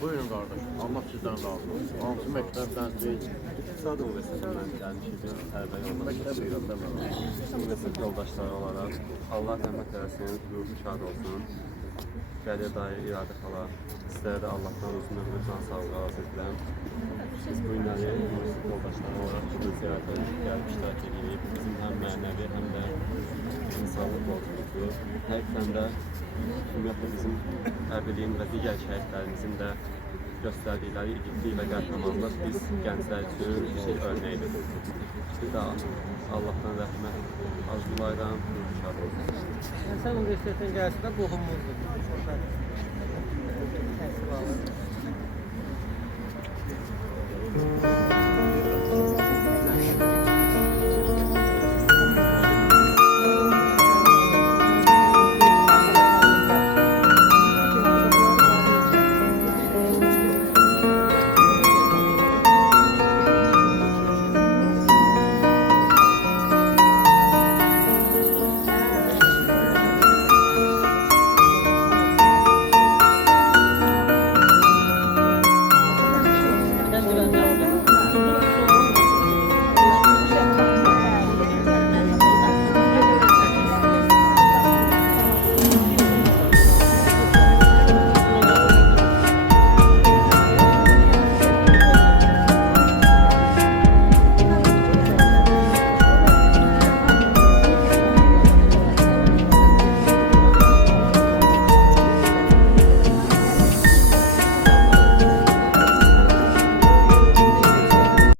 Buyurun kardeş. Allah sizden razı olsun. Hansı məktəbdənsiniz? İqtisad Üniversitetindən gəlmişik, tərbiyə yolunda. Məktəb yoldaşları. Universitet yoldaşları olaraq Allah rəhmət eləsin, ruhu şad olsun. Qəliyə dair iradə xala, sizlərə də Allahdan uzun ömür, can sağlığı arzu edirəm. Biz bu günləri universitet yoldaşları olaraq bu ziyarətə gəlib iştirak edirik. Bizim həm mənəvi, həm də insanlıq borcumuzdur. Həqiqətən də ümumiyyətlə bizim Əbiliyin və digər şəhidlərimizin də göstərdikləri igidlik və qəhrəmanlıq biz gənclər üçün bir örnəkdir. Biz də Allahdan rəhmət arzulayıram, ruhu şad olsun. Sən universitetin gəlsə də qohumuzdur. Təhsil alır.